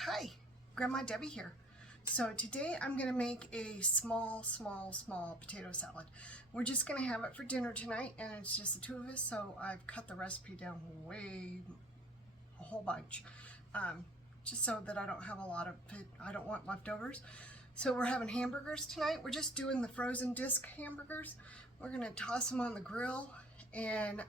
Hi, Grandma Debbie here. So today I'm going to make a small potato salad. We're just going to have it for dinner tonight, and it's just the two of us, so I've cut the recipe down a whole bunch, just so that I don't have I don't want leftovers. So we're having hamburgers tonight. We're just doing the frozen disc hamburgers. We're going to toss them on the grill, and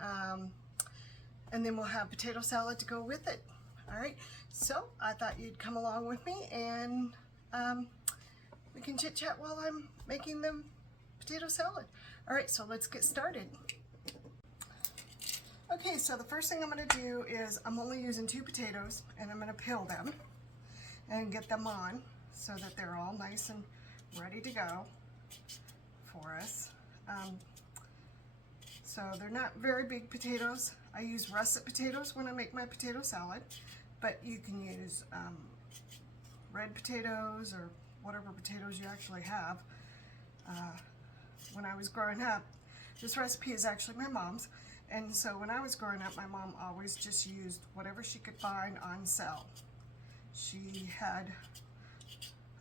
then we'll have potato salad to go with it. All right, so I thought you'd come along with me, and we can chit chat while I'm making the potato salad. All right, so let's get started. Okay, so the first thing I'm going to do is I'm only using 2 potatoes, and I'm going to peel them and get them on so that they're all nice and ready to go for us. So they're not very big potatoes. I use russet potatoes when I make my potato salad, but you can use red potatoes or whatever potatoes you actually have. When I was growing up, this recipe is actually my mom's, and so when I was growing up, my mom always just used whatever she could find on sale. She had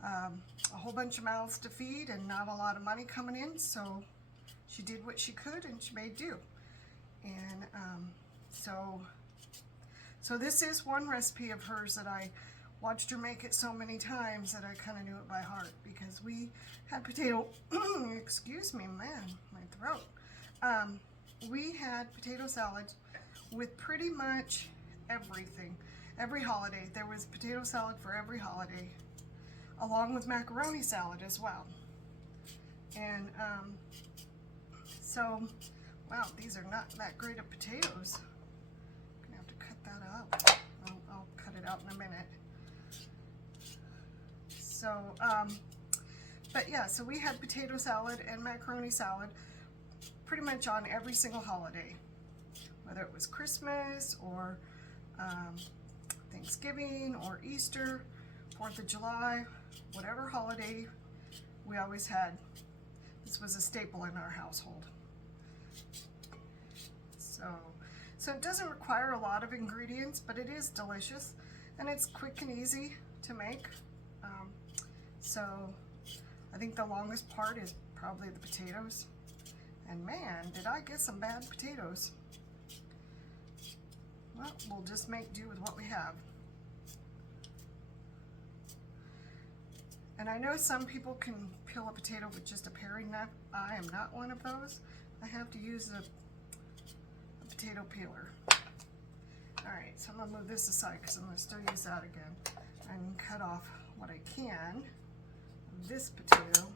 a whole bunch of mouths to feed and not a lot of money coming in, so she did what she could and she made do. And so this is one recipe of hers that I watched her make it so many times that I kind of knew it by heart, because we had potato, excuse me, man, my throat. We had potato salad with pretty much everything. Every holiday, there was potato salad for every holiday, along with macaroni salad as well. And so, wow, these are not that great of potatoes. I'm gonna have to cut that up. I'll cut it out in a minute. So, but yeah, so we had potato salad and macaroni salad pretty much on every single holiday, whether it was Christmas or Thanksgiving or Easter, 4th of July, whatever holiday, we always had. This was a staple in our household. So it doesn't require a lot of ingredients, but it is delicious, and it's quick and easy to make. So I think the longest part is probably the potatoes. And man, did I get some bad potatoes. Well, we'll just make do with what we have. And I know some people can peel a potato with just a paring knife. I am not one of those. I have to use a potato peeler. Alright, so I'm going to move this aside because I'm going to still use that again. And cut off what I can of this potato.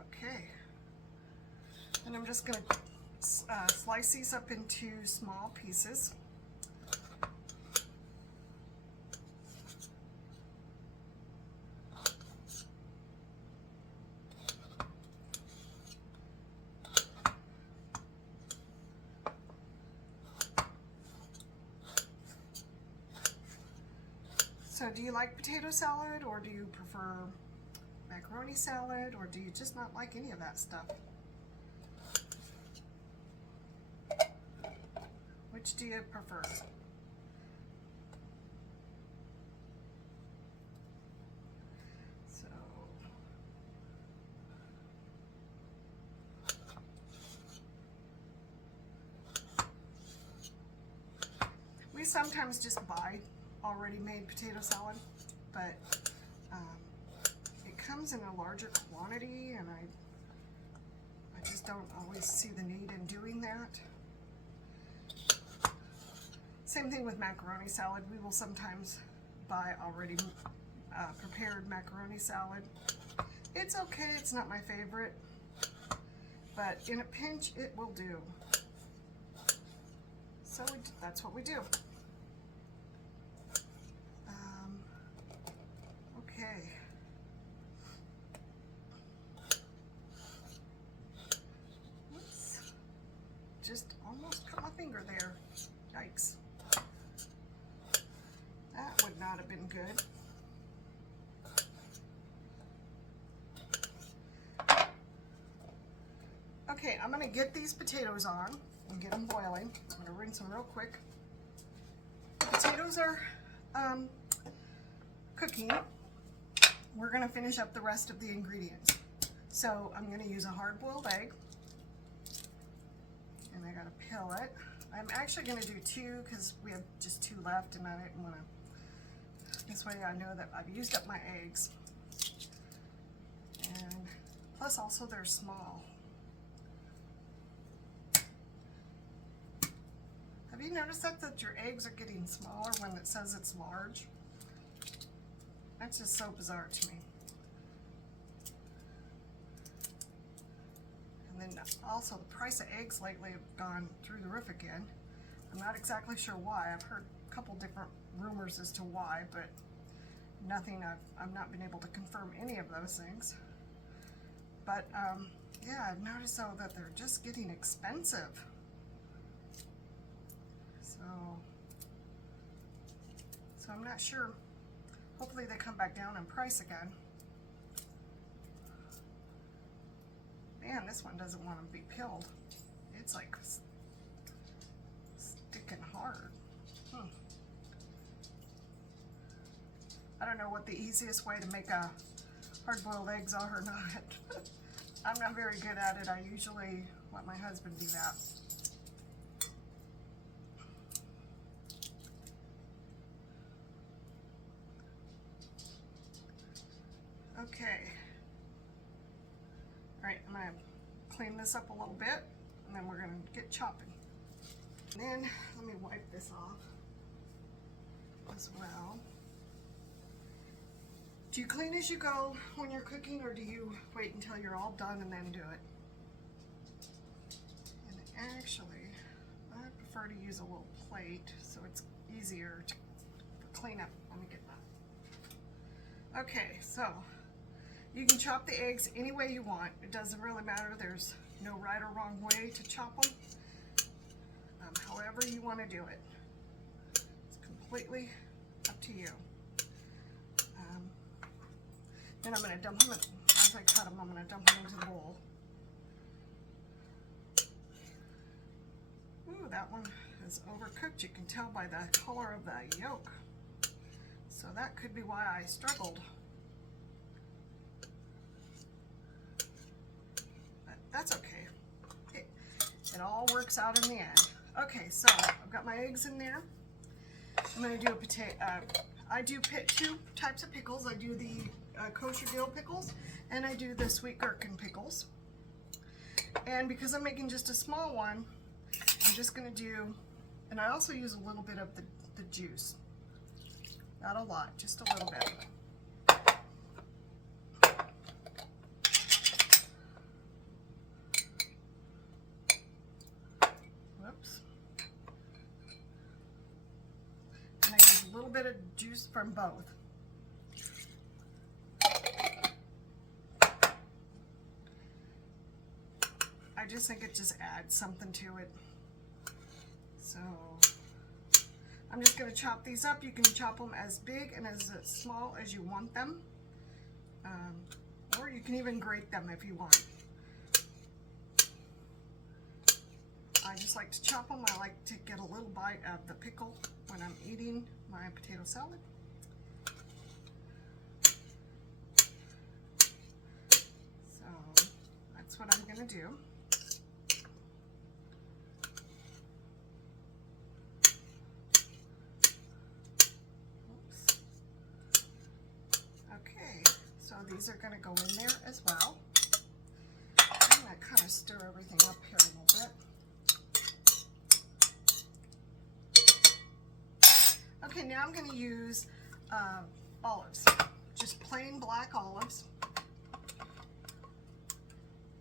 Okay. And I'm just going to slice these up into small pieces. So do you like potato salad, or do you prefer macaroni salad, or do you just not like any of that stuff? Which do you prefer? So we sometimes just buy already made potato salad, but it comes in a larger quantity, and I just don't always see the need in doing that. Same thing with macaroni salad. We will sometimes buy already prepared macaroni salad. It's okay, it's not my favorite, but in a pinch it will do. So that's what we do. Okay. Oops. Just almost cut my finger there. Yikes. That would not have been good. Okay, I'm gonna get these potatoes on and get them boiling. I'm gonna rinse them real quick. The potatoes are cooking. We're gonna finish up the rest of the ingredients. So I'm gonna use a hard-boiled egg, and I gotta peel it. I'm actually gonna do 2 because we have just 2 left, and I didn't wanna, this way I know that I've used up my eggs. And plus also they're small. Have you noticed that your eggs are getting smaller when it says it's large? That's just so bizarre to me. And then also the price of eggs lately have gone through the roof again. I'm not exactly sure why. I've heard a couple different rumors as to why, but nothing, I've not been able to confirm any of those things. But yeah, I've noticed though that they're just getting expensive. So I'm not sure. Hopefully they come back down in price again. Man, this one doesn't want to be peeled. It's like sticking hard. I don't know what the easiest way to make a hard-boiled eggs are or not. I'm not very good at it. I usually let my husband do that. Okay. Alright, I'm going to clean this up a little bit, and then we're going to get chopping. And then, let me wipe this off as well. Do you clean as you go when you're cooking, or do you wait until you're all done and then do it? And actually, I prefer to use a little plate so it's easier to clean up. Let me get that. Okay, so you can chop the eggs any way you want. It doesn't really matter. There's no right or wrong way to chop them. However you want to do it. It's completely up to you. Then I'm going to dump them, as I cut them, I'm going to dump them into the bowl. Ooh, that one is overcooked. You can tell by the color of the yolk. So that could be why I struggled. That's okay. It all works out in the end. Okay, so I've got my eggs in there. I'm going to do a potato. I do 2 types of pickles. I do the kosher dill pickles, and I do the sweet gherkin pickles. And because I'm making just a small one, I'm just going to do, and I also use a little bit of the juice. Not a lot, just a little bit. Bit of juice from both. I just think it just adds something to it. So I'm just going to chop these up. You can chop them as big and as small as you want them, or you can even grate them if you want. I just like to chop them. I like to get a little bite of the pickle when I'm eating my potato salad. So that's what I'm going to do. Oops. Okay, so these are going to go in there as well. I'm going to kind of stir everything up here a little bit. Okay, now I'm going to use olives, just plain black olives.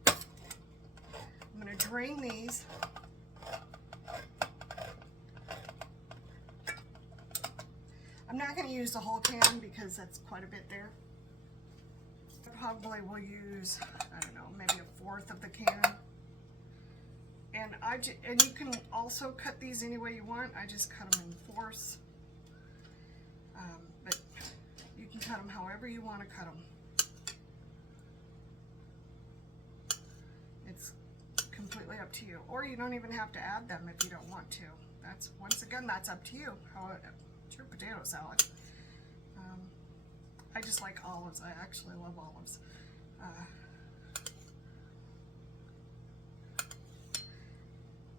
I'm going to drain these. I'm not going to use the whole can because that's quite a bit there. I probably will use, I don't know, maybe 1/4 of the can. And you can also cut these any way you want. I just cut them in 4ths. But you can cut them however you want to cut them. It's up to you. Or you don't even have to add them if you don't want to. That's, once again, that's up to you. It's your potato salad. I just like olives. I actually love olives.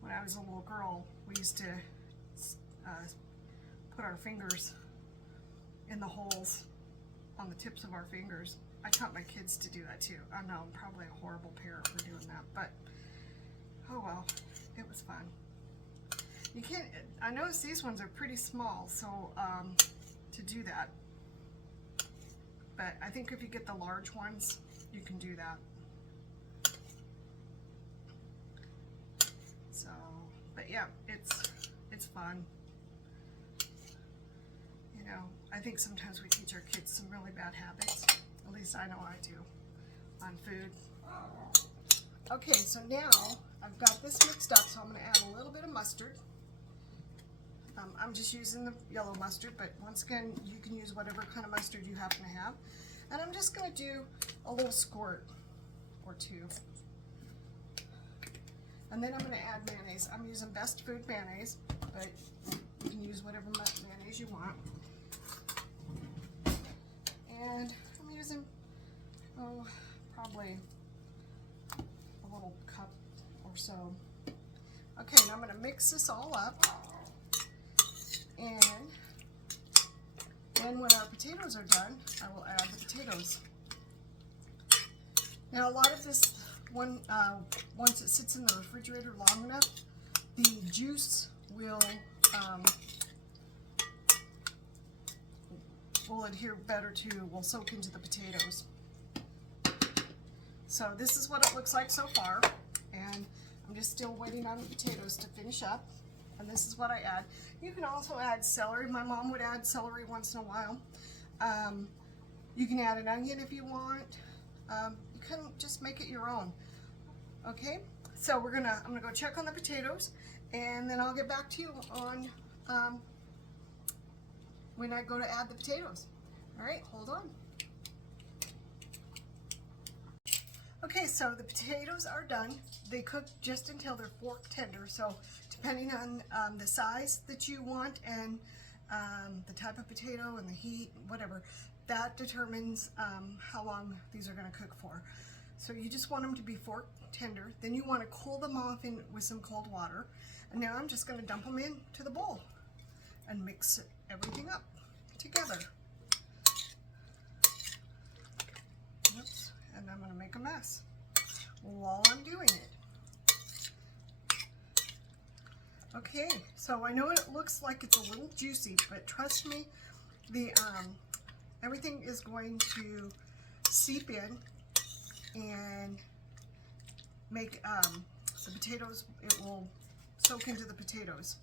When I was a little girl, we used to put our fingers in the holes on the tips of our fingers. I taught my kids to do that too. I know I'm probably a horrible parent for doing that, but oh well, it was fun. You can't, I notice these ones are pretty small, so to do that. But I think if you get the large ones, you can do that. So, but yeah, it's fun. You know, I think sometimes we teach our kids some really bad habits. At least I know I do on food. Okay, so now I've got this mixed up, so I'm going to add a little bit of mustard. I'm just using the yellow mustard, but once again, you can use whatever kind of mustard you happen to have. And I'm just going to do a little squirt or two. And then I'm going to add mayonnaise. I'm using Best Food mayonnaise, but you can use whatever mayonnaise you want. And I'm using, probably a little cup or so. Okay, now I'm going to mix this all up. And then when our potatoes are done, I will add the potatoes. Now a lot of this, once it sits in the refrigerator long enough, the juice will adhere better to, will soak into the potatoes. So this is what it looks like so far, and I'm just still waiting on the potatoes to finish up. And this is what I add. You can also add celery. My mom would add celery once in a while. You can add an onion if you want. You can just make it your own. Okay, so I'm gonna go check on the potatoes, and then I'll get back to you on when I go to add the potatoes. All right, hold on. Okay, so the potatoes are done. They cook just until they're fork tender. So depending on the size that you want and the type of potato and the heat, whatever, that determines how long these are going to cook for. So you just want them to be fork tender. Then you want to cool them off with some cold water. And now I'm just going to dump them into the bowl and mix everything up together. Oops, and I'm going to make a mess while I'm doing it. Okay, so I know it looks like it's a little juicy, but trust me, the everything is going to seep in and make the potatoes, it will soak into the potatoes.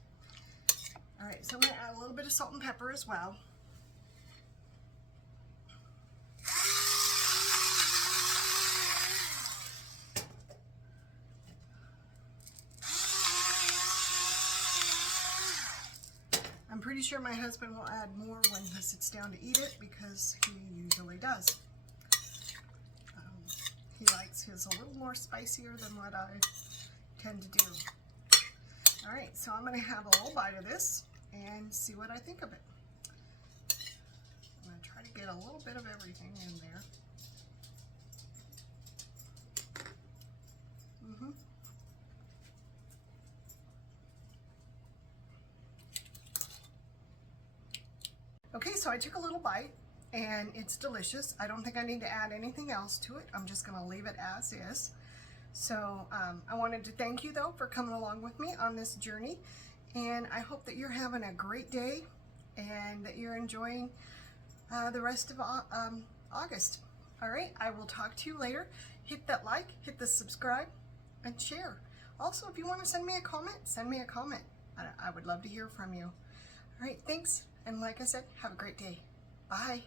All right, so I'm going to add a little bit of salt and pepper as well. I'm pretty sure my husband will add more when he sits down to eat it, because he usually does. He likes his a little more spicier than what I tend to do. All right, so I'm going to have a little bite of this and see what I think of it. I'm going to try to get a little bit of everything in there. Okay, so I took a little bite and it's delicious. I don't think I need to add anything else to it. I'm just going to leave it as is. So I wanted to thank you though for coming along with me on this journey, and I hope that you're having a great day and that you're enjoying the rest of August. All right, I will talk to you later. Hit that like, hit the subscribe, and share. Also, if you want to send me a comment, send me a comment. I would love to hear from you. All right, thanks. And like I said, have a great day. Bye.